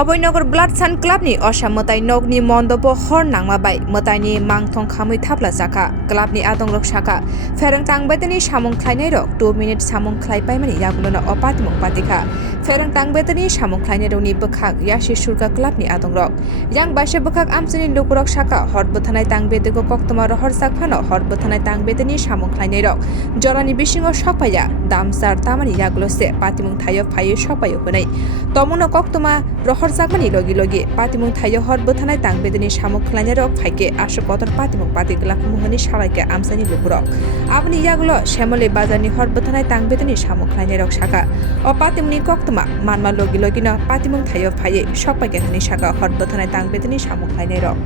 অবৈনগর ব্লাডসান ক্লাবনি Osha Mwtai nogni mondobo hor nangmabai Mwtaini mangthong Khamui Thapla Chakha ক্লাবনি আদংরক শাখা ফেরং টাংবেতনি সামং খাইনাই রক 2 মিনিট সামং খাইপাইমানি ইয়াগুলোনা অপাতিমং পাতিখা ফেরং টাংবেতনি সামং খাইনাই রনি বখাক ইয়াশি সুরকা ক্লাবনি আদংরক yang baise bokak amchini lukurok shaka hotbothanai tangbedego koktoma rohor sakphano hotbothanai tangbedeni samung khlainai rok jorani bisingo sopaya damsar tamani yaglose patimung thayo phaye sopayo honai tomono koktoma rohor sakmani logi logi patimung thayo hotbothanai tangbedeni samung khlainai rok phaike asho kotor patimung patigla kumuhoni saraike amchini lukurok abni yaglo shemole bazarni hotbothanai tangbedeni samung khlainai rok shaka o patimuni koktoma manma logi logi na patimung thayo phaye sopaike hani shaka hotbothanai বেতনি সামুক খাইনাই rock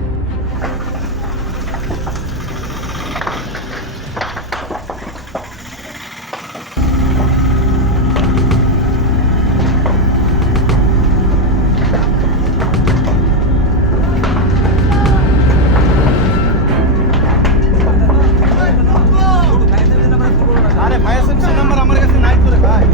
আরে ভাই SMC number আমার কাছে নাই তো রে ভাই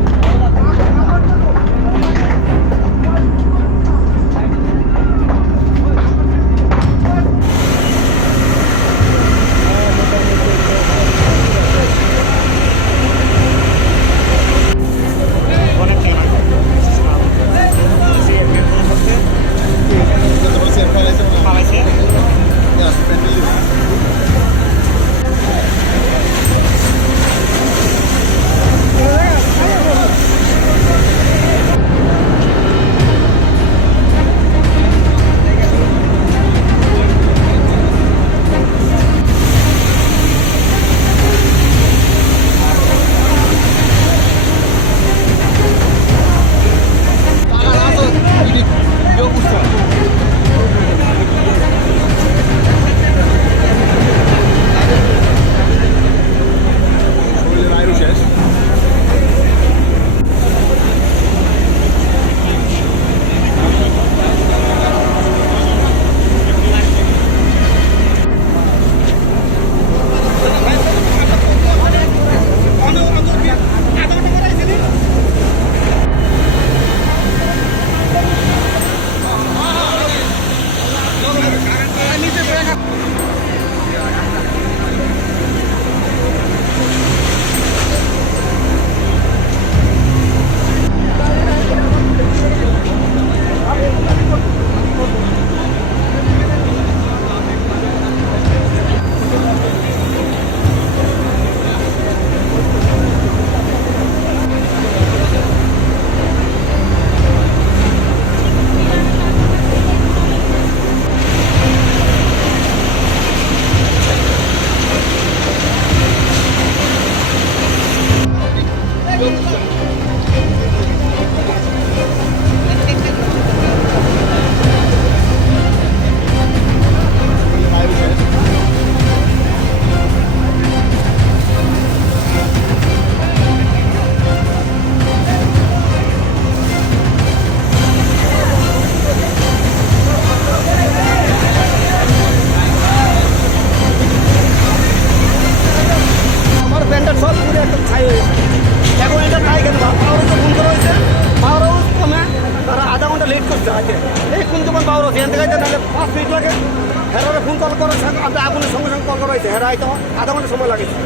আধা ঘন্টা সময় লাগেছে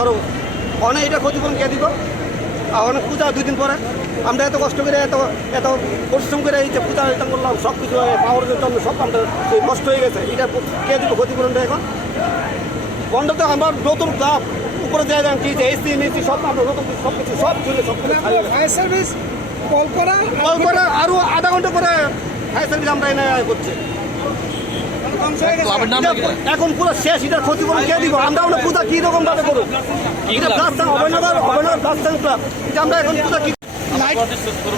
আরও অনেক এটা ক্ষতিপূরণ কে দিব অনেক পূজা 2 দিন পরে আমরা এত কষ্ট করে এত পরিশ্রম করে এই যে পূজা এটা করলাম সব কিছু পাওয়ার জন্য সব আমরা কষ্ট হয়ে গেছে এটা কে দিব ক্ষতিপূরণটা এখন বন্ধ তো আমার নতুন ক্লাব উপরে দেওয়া যান কি এসি এমএসি সব আমরা নতুন সব কিছু সব চলে সব ফায়ার সার্ভিস কল করা আরও আধা ঘন্টা পরে ফায়ার সার্ভিস আমরা এনে করছে এখন পুরো শেষ এটা ক্ষতিপূরণ কে দিব আমরা পূজা কি রকম ভাবে করবো এটা অবৈনগর ব্লাডসান ক্লাব এটা আমরা এখন পূজা কি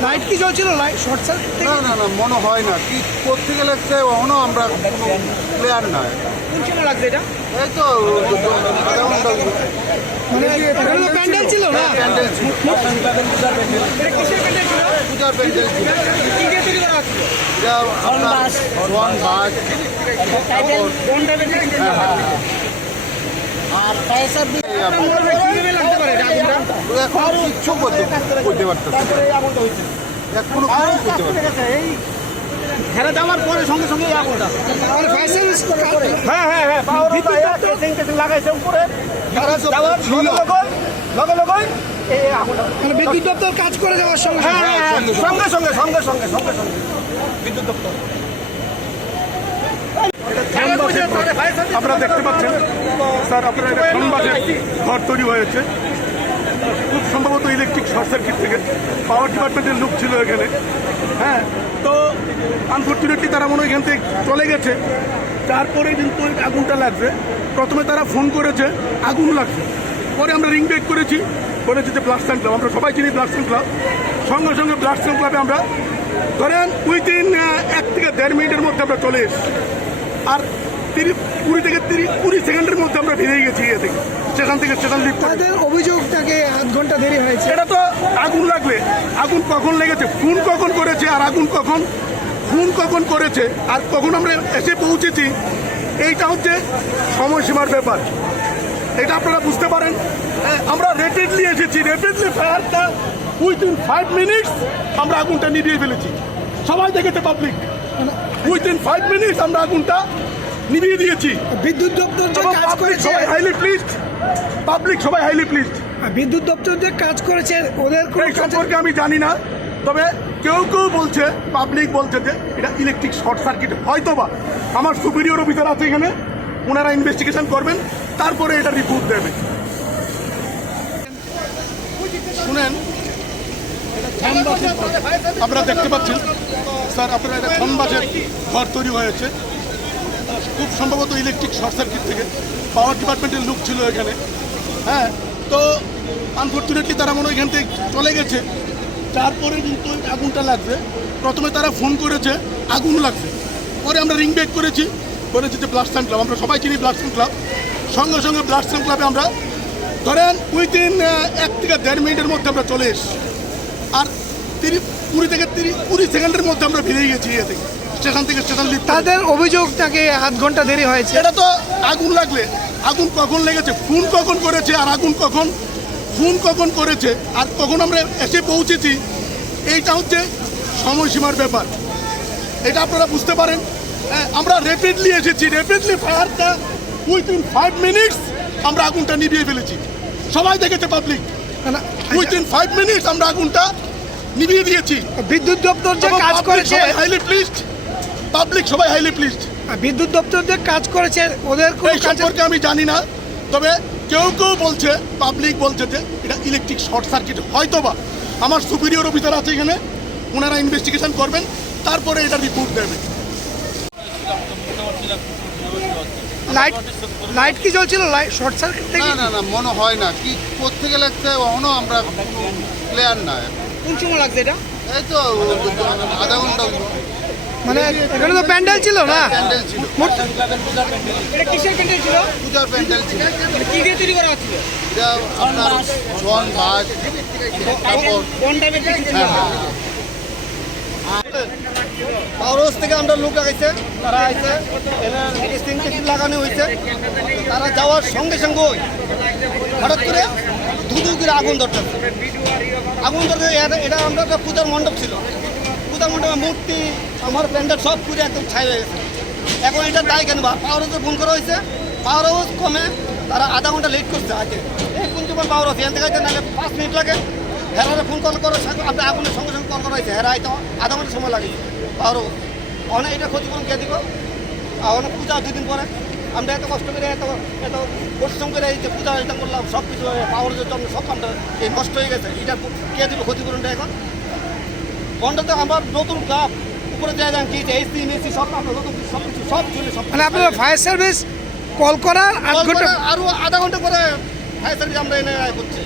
লাইট কি চলছিল লাইট শর্ট সার্কিট না মনে হয় না কি করতে গেলে অন্য আমরা প্লেয়ার না কোন সময় লাগছে এটা এই তো প্যান্ডেল ছিল না প্যান্ডেল ছিল পূজার প্যান্ডেল ছিল কি দিয়ে তৈরি করা হচ্ছে এটা আপনার ওয়ান বাস টাইটেল কোন টাইপের আর পয়সা দিয়ে কিভাবে লাগতে পারে আগুনটা এখন কিছু করতে পারতেছে এখনো কিছু করতে পারতেছে এই এরা যাওয়ার পরে সঙ্গে সঙ্গে আগুনটা হ্যাঁ হ্যাঁ হ্যাঁ পাওয়ার কেসিং লাগাইছে উপরে তারা যাওয়ার লগে লগে এই আগুনটা মানে বিদ্যুৎ দপ্তর কাজ করে যাওয়ার সঙ্গে সঙ্গে সঙ্গে সঙ্গে সঙ্গে সঙ্গে সঙ্গে বিদ্যুৎ দপ্তর আপনারা দেখতে পাচ্ছেন স্যার, আপনারা এটা ধনবাদের ঘর তৈরি হয়েছে, খুব সম্ভবত ইলেকট্রিক শর্ট সার্কিট থেকে। পাওয়ার ডিপার্টমেন্টের লোক ছিল এখানে, হ্যাঁ। তো আনফর্চুনেটলি তারা মনে হয় এখান থেকে চলে গেছে। তারপরে কিন্তু আগুনটা লাগছে। প্রথমে তারা ফোন করেছে আগুন লাগছে, পরে আমরা রিং ব্যাক করেছি, বলেছি যে ব্লাডসান ক্লাব, আমরা সবাই চিনি ব্লাডসান ক্লাব। সঙ্গে সঙ্গে ব্লাডসান ক্লাবে আমরা ধরেন উইদিন 1 থেকে 1.5 মিনিটের মধ্যে আমরা চলে এসেছি। আর 20 থেকে 30 সেকেন্ডের মধ্যে আমরা বেরিয়ে গেছি ইয়ে থেকে, স্টেশন থেকে স্টেশন লিফট। তাদের অভিযোগটাকে আধ ঘন্টা দেরি হয়েছে। এটা তো আগুন লাগলে আগুন কখন লেগেছে, ফোন কখন করেছে, আর আগুন কখন ফোন কখন করেছে, আর কখন আমরা এসে পৌঁছেছি, এইটা হচ্ছে সময়সীমার ব্যাপার। এটা আপনারা বুঝতে পারেন। আমরা রেপিডলি এসেছি, রেপিডলি ফায়ারটা উইদিন 5 মিনিটস আমরা আগুনটা নিভিয়ে ফেলেছি। সবাই দেখেছে পাবলিক, উইদিন 5 মিনিটস আমরা আগুনটা নিভিয়ে দিয়েছি। বিদ্যুৎ দপ্তর যে কাজ করেছে, সবাই হাইলি প্লিজড, পাবলিক সবাই হাইলি প্লিজড। বিদ্যুৎ দপ্তর যে কাজ করেছে ওদের এই সম্পর্কে আমি জানি না, তবে কেউ কেউ বলছে, পাবলিক বলছে যে এটা ইলেকট্রিক শর্ট সার্কিট। হয়তোবা আমার সুপিরিয়র অফিসার আছে এখানে, ওনারা ইনভেস্টিগেশন করবেন, তারপরে এটা রিপোর্ট দেবে। শুনেন, আপনারা দেখতে পাচ্ছেন স্যার, আপনারা এটা ধনবাদের ঘর তৈরি হয়েছে, খুব সম্ভবত ইলেকট্রিক শর্ট সার্কিট থেকে। পাওয়ার ডিপার্টমেন্টের লোক ছিল এখানে, হ্যাঁ। তো আনফর্চুনেটলি তারা মনে হয় এখান থেকে চলে গেছে। তারপরে কিন্তু আগুনটা লাগছে। প্রথমে তারা ফোন করেছে আগুন লাগছে, পরে আমরা রিং ব্যাক করেছি, বলেছি যে ব্লাডসান ক্লাব, আমরা সবাই চিনি ব্লাডসান ক্লাব। সঙ্গে সঙ্গে ব্লাডসান ক্লাবে আমরা ধরেন উইদিন 1 থেকে 1.5 মিনিটের মধ্যে আমরা চলে এসেছি। আর 20 থেকে 30 সেকেন্ডের মধ্যে আমরা বেরিয়ে গেছি ইয়ে থেকে, স্টেশন থেকে স্টেশন লিফট। তাদের অভিযোগটাকে আধ ঘন্টা দেরি হয়েছে। এটা তো আগুন লাগলে আগুন কখন লেগেছে, ফোন কখন করেছে, আর আগুন কখন ফোন কখন করেছে, আর কখন আমরা এসে পৌঁছেছি, এইটা হচ্ছে সময়সীমার ব্যাপার। এটা আপনারা বুঝতে পারেন। আমরা রেপিডলি এসেছি, রেপিডলি ফায়ারটা উইদিন 5 মিনিটস আমরা আগুনটা নিভিয়ে ফেলেছি। সবাই দেখেছে পাবলিক, উইদিন 5 মিনিটস আমরা আগুনটা নিভিয়ে দিয়েছি। বিদ্যুৎ দপ্তর যে কাজ করেছে, হাইলি প্লিজড, পাবলিক সবাই হাইলি প্লিজড। বিদ্যুৎ দপ্তর যে কাজ করেছে ওদের এই সম্পর্কে আমি জানি না, তবে কেউ কেউ বলছে, পাবলিক বলছে যে এটা ইলেকট্রিক শর্ট সার্কিট। হয়তোবা আমার সুপিরিয়র অফিসার আছে এখানে, ওনারা ইনভেস্টিগেশন করবেন, তারপরে এটা রিপোর্ট দেবে। লাইট কি জ্বলছিল, লাইট শর্ট সার্কিট থেকে? না না না, মনে হয় না। কি কোথেকে লাগছে এখনো আমরা ক্লিয়ার না। কোন সময় লাগছে এটা? এই তো আধা ঘন্টা। মানে এখানে তো প্যান্ডেল ছিল না? প্যান্ডেল ছিল, এটা কিসের প্যান্ডেল ছিল? পূজার প্যান্ডেল ছিল। কি দিয়ে তৈরি করা হচ্ছিল? এটা আপনার জন বাস কোন টাইপের কিছু ছিল? পাওয়ার হাউস থেকে আমরা লোক লাগাইছে, তারা আইছে, কেসিং লাগানো হয়েছে। তারা যাওয়ার সঙ্গে সঙ্গে হঠাৎ করে ধুধু করে আগুন ধরতে, আগুন ধরতে এটা আমরা একটা পূজার মণ্ডপ ছিল, পূজার মণ্ডপে মূর্তি আমার প্যান্ডেল সব পুজো একদম ছাই হয়ে গেছে। এখন এটা দায় কেন? পাওয়ার হাউসে ফোন করা হয়েছে, পাওয়ার হাউস কমে তারা আধা ঘন্টা লেট করছে। আজকে এই কুঞ্জমান পাওয়ার হাউস এখান থেকে নাহলে 5 মিনিট লাগে। হেরারে ফোন কল করে আপনার আগুনের সঙ্গে সঙ্গে কল করা হয়েছে, হেরা হয়তো আধা ঘন্টা সময় লাগে। পাওয়ার হাউস অনেক এটা ক্ষতিপূরণ কে দিব? অনেক পূজা 2 দিন পরে আমরা এত কষ্ট করে এত পরিশ্রম করে এই যে পূজা এটা করলাম, সব কিছু পাওয়ার জন্য সব আমরা এই নষ্ট হয়ে গেছে। এটা কে দিব ক্ষতিপূরণটা? এখন বন্ধতে আমার নতুন ক্লাব উপরে যায় যান কি এসি মেসি সব আমরা নতুন সব কিছু সব চলে সব। মানে আপনারা ফায়ার সার্ভিস কল করার আধ ঘন্টা, আরও আধা ঘন্টা করে ফায়ার সার্ভিস আমরা এনে করছি।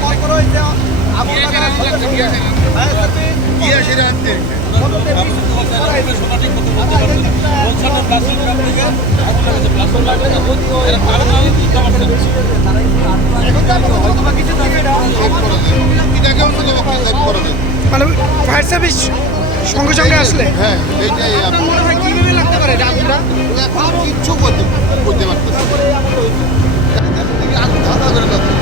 কল করা হয়েছে আগুন লাগার মানে ফায়ার সার্ভিস সঙ্গে সঙ্গে আসলে হ্যাঁ এইটাই আপনার মনে হয় কিভাবে লাগতে পারে এটা আগুনটা? এখন কিচ্ছু করতে পারতেছে আগুন ধাঁধা করে যাচ্ছে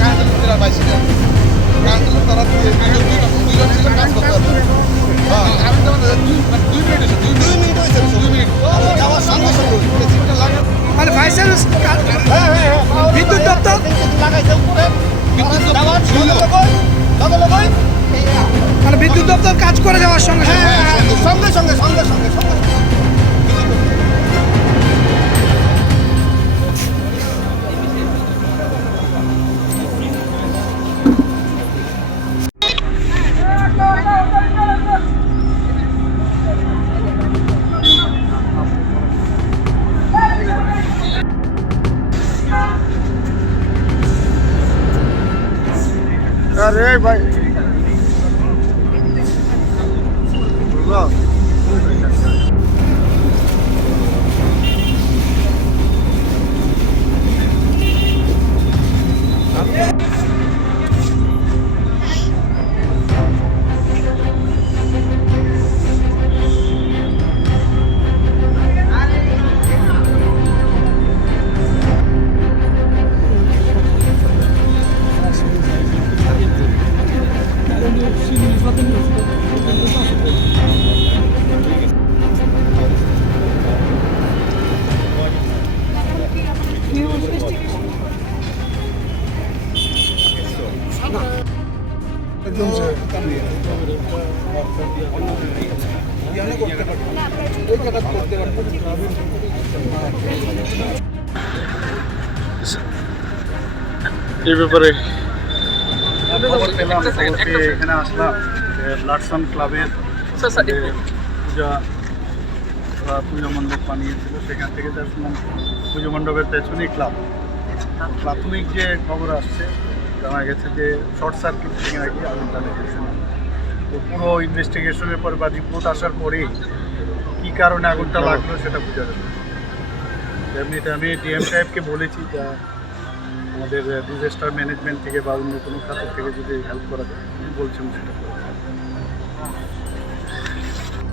কারেন্টের পাইছি না কারেন্টের তারা 2 ঘন্টা ছিল কাজ করতে পারবে হ্যাঁ কারেন্টের 2 মিনিট হয়েছে 2 মিনিট হয়েছে 2 মিনিট যাওয়ার সঙ্গে সঙ্গে সিটটা লাগে মানে ফায়ার সার্ভিস বিদ্যুৎ দপ্তর লাগাইছে উপরে বিদ্যুৎ যাওয়ার ছিল লগে মানে বিদ্যুৎ দপ্তর কাজ করে যাওয়ার সঙ্গে সঙ্গে সঙ্গে সঙ্গে সঙ্গে সঙ্গে সঙ্গে अरे भाई এই ব্যাপারে খবর পেলাম, খবর পেয়ে এখানে আসলাম ব্লাডসান ক্লাবের পুজো মণ্ডপ বানিয়েছিল, সেখান থেকে আসলাম পুজো মণ্ডপের পেছনেই ক্লাব। প্রাথমিক যে খবর আসছে জানা গেছে যে শর্ট সার্কিট থেকে নাকি আগুনটা লেগেছে। তো পুরো ইনভেস্টিগেশনের পর বা রিপোর্ট আসার পরেই কী কারণে আগুনটা লাগলো সেটা বোঝা যাবে। এমনিতে আমি ডিএম সাহেবকে বলেছি যা আমাদের ডিজাস্টার ম্যানেজমেন্ট থেকে বা অন্য কোনো খাতের থেকে যদি হেল্প করা যায় বলছেন সেটা